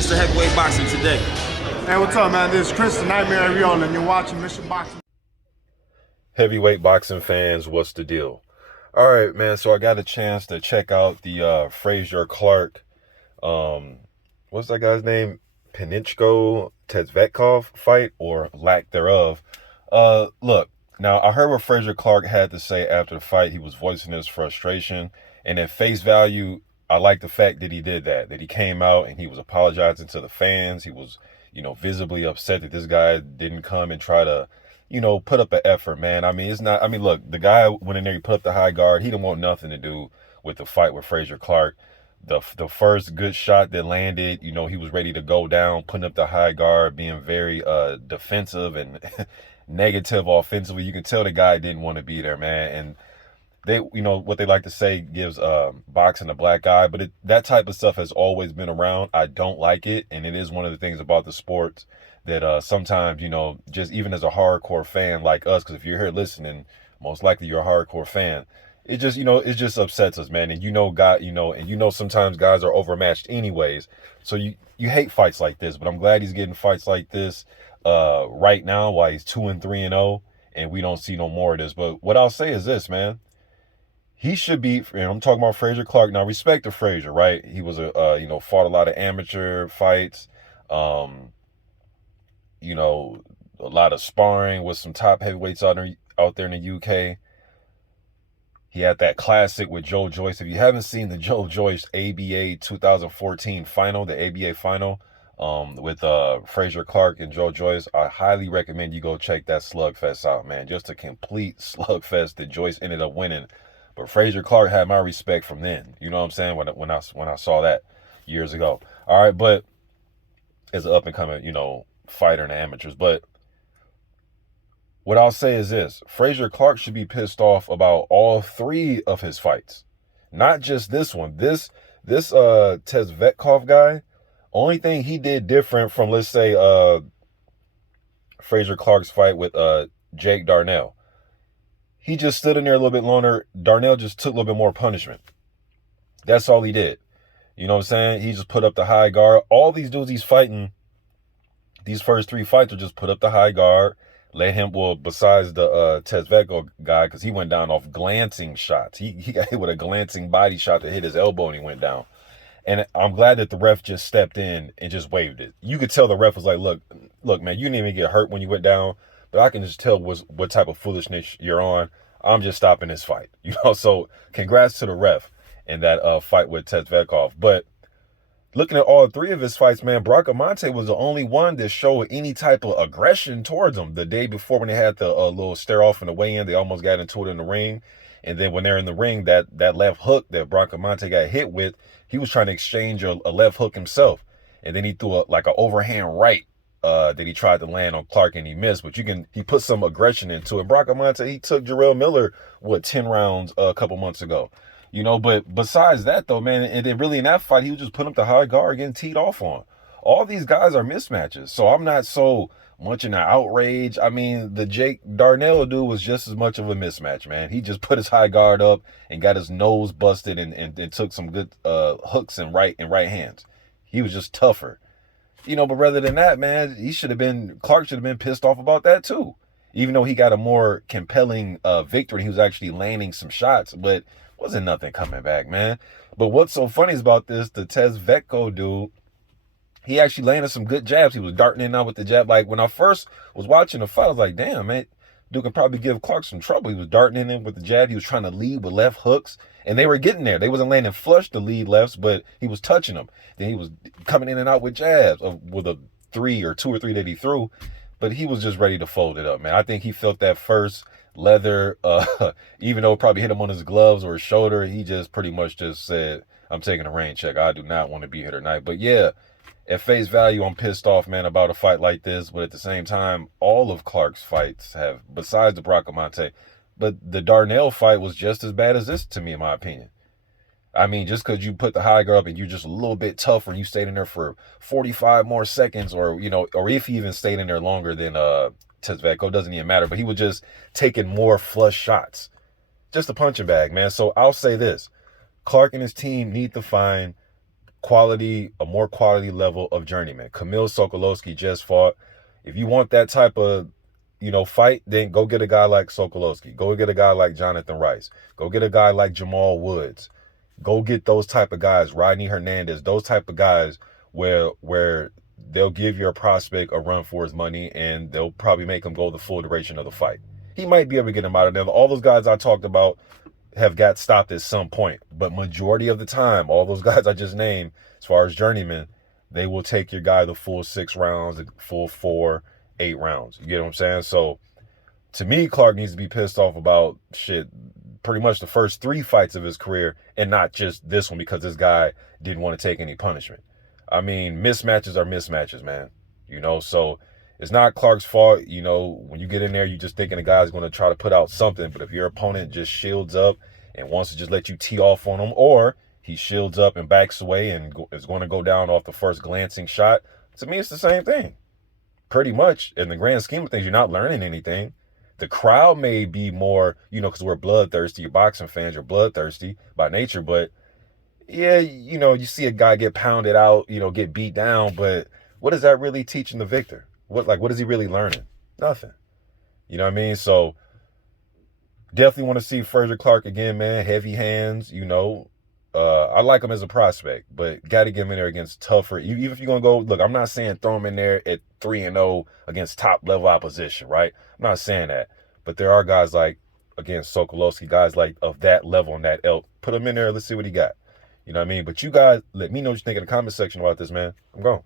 Mr. Heavyweight Boxing today? Hey, what's up, man? This is Chris, the Nightmare Ariel, and you're watching Mission Boxing. Heavyweight boxing fans, what's the deal? All right, man, so I got a chance to check out the Frazer Clarke, what's that guy's name? Pencho Tsvetko fight, or lack thereof. Look, now I heard what Frazer Clarke had to say after the fight. He was voicing his frustration, and at face value, I like the fact that he did that he came out and he was apologizing to the fans. He was, visibly upset that this guy didn't come and try to, put up an effort, man. I mean, look, the guy went in there, he put up the high guard. He didn't want nothing to do with the fight with Frazer Clarke. The first good shot that landed, he was ready to go down, putting up the high guard, being very defensive and negative offensively. You can tell the guy didn't want to be there, man. And they, what they like to say gives boxing a black eye, but that type of stuff has always been around. I don't like it, and it is one of the things about the sports that sometimes, just even as a hardcore fan like us, because if you're here listening, most likely you're a hardcore fan. It just, it just upsets us, man. And sometimes guys are overmatched anyways. So you hate fights like this, but I'm glad he's getting fights like this right now while he's 2-3-0, and we don't see no more of this. But what I'll say is this, man. He should be, and I'm talking about Frazer Clarke. Now, respect to Frazer, right? He was fought a lot of amateur fights, a lot of sparring with some top heavyweights out there in the UK. He had that classic with Joe Joyce. If you haven't seen the Joe Joyce ABA 2014 final, the ABA final, with Frazer Clarke and Joe Joyce, I highly recommend you go check that slugfest out, man. Just a complete slugfest that Joyce ended up winning. But Frazer Clarke had my respect from then. You know what I'm saying? When I saw that years ago. All right, but as an up and coming, fighter in the amateurs. But what I'll say is this: Frazer Clarke should be pissed off about all three of his fights, not just this one. This Tsvetko guy, only thing he did different from, let's say, Frazer Clarke's fight with Jake Darnell. He just stood in there a little bit longer. Darnell just took a little bit more punishment. That's all he did. You know what I'm saying? He just put up the high guard. All these dudes he's fighting, these first three fights, are just put up the high guard. Let him, besides the Tsvetko guy, because he went down off glancing shots. He got hit with a glancing body shot that hit his elbow and he went down. And I'm glad that the ref just stepped in and just waved it. You could tell the ref was like, look, man, you didn't even get hurt when you went down. But I can just tell what type of foolishness you're on. I'm just stopping this fight. So congrats to the ref in that fight with Tsvetko. But looking at all three of his fights, man, Bracamonte was the only one that showed any type of aggression towards him. The day before, when they had the little stare off in the weigh-in, they almost got into it in the ring. And then when they're in the ring, that left hook that Bracamonte got hit with, he was trying to exchange a left hook himself. And then he threw an overhand right that he tried to land on Clarke, and he missed. But he put some aggression into it. Bracamonte, he took Jarrell Miller, 10 rounds a couple months ago. But besides that, though, man, and then really in that fight, he was just putting up the high guard, getting teed off on. All these guys are mismatches. So I'm not so much in the outrage. I mean, the Jake Darnell dude was just as much of a mismatch, man. He just put his high guard up and got his nose busted and took some good hooks and right hands. He was just tougher. But rather than that, man, Clarke should have been pissed off about that too. Even though he got a more compelling victory, he was actually landing some shots, but wasn't nothing coming back, man. But what's so funny is about this, the Tsvetko dude, he actually landed some good jabs. He was darting in and out with the jab. Like, when I first was watching the fight, I was like, damn, man, dude can probably give Clarke some trouble. He was darting in with the jab. He was trying to lead with left hooks, and they were getting there. They wasn't landing flush to lead lefts, but he was touching them. Then he was coming in and out with jabs, with a 2 or 3 that he threw, but he was just ready to fold it up, man. I think he felt that first leather, even though it probably hit him on his gloves or his shoulder, he just pretty much just said, I'm taking a rain check. I do not want to be here tonight. But yeah, at face value, I'm pissed off, man, about a fight like this. But at the same time, all of Clarke's fights have, besides the Bracamonte, but the Darnell fight was just as bad as this to me, in my opinion. I mean, just because you put the high guard up and you're just a little bit tougher and you stayed in there for 45 more seconds, or, or if he even stayed in there longer than Tsvetko, doesn't even matter. But he was just taking more flush shots. Just a punching bag, man. So I'll say this. Clarke and his team need to find a more quality level of journeyman. Kamil Sokolowski just fought. If you want that type of, fight, then go get a guy like Sokolowski. Go get a guy like Jonathan Rice. Go get a guy like Jamal Woods. Go get those type of guys, Rodney Hernandez, those type of guys where they'll give your prospect a run for his money, and they'll probably make him go the full duration of the fight. He might be able to get him out of there. All those guys I talked about have got stopped at some point, but majority of the time, all those guys I just named, as far as journeymen, they will take your guy the full 6 rounds, the full 4, 8 rounds. You get what I'm saying? So to me, Clarke needs to be pissed off about pretty much the first 3 fights of his career, and not just this one because this guy didn't want to take any punishment. I mean, mismatches are mismatches, man. So it's not Clarke's fault. When you get in there, you just thinking the guy's going to try to put out something, but if your opponent just shields up and wants to just let you tee off on him, or he shields up and backs away and is going to go down off the first glancing shot, to me, it's the same thing. Pretty much, in the grand scheme of things, you're not learning anything. The crowd may be more, because we're bloodthirsty. You're boxing fans, you're bloodthirsty by nature. But, yeah, you see a guy get pounded out, get beat down. But what is that really teaching the victor? What is he really learning? Nothing. You know what I mean? So, definitely want to see Frazer Clarke again, man. Heavy hands, I like him as a prospect, but got to get him in there against tougher. Even if you're going to go, look, I'm not saying throw him in there at 3-0 against top-level opposition, right? I'm not saying that. But there are guys like, again, Sokolowski, guys like of that level and that ilk. Put him in there. Let's see what he got. You know what I mean? But you guys, let me know what you think in the comment section about this, man. I'm gone.